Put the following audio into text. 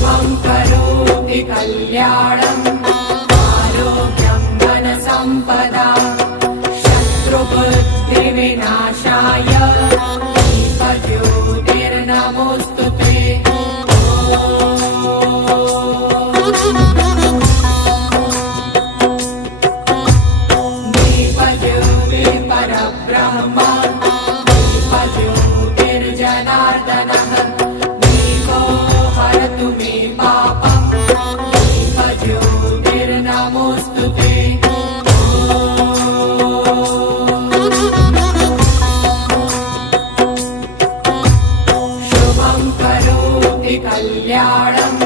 शुभं करोति कल्याणम् आरोग्यं धनसम्पदा शत्रुबुद्धिविनाशाय दीपज्योतिर्नमोऽस्तुते। दीपज्योतिः परब्रह्म दीपज्योतिर्जनार्दनः दीपो हरतु मे पापम् दीपज्योतिर्नमोऽस्तुते। शुभं करोति कल्याणम्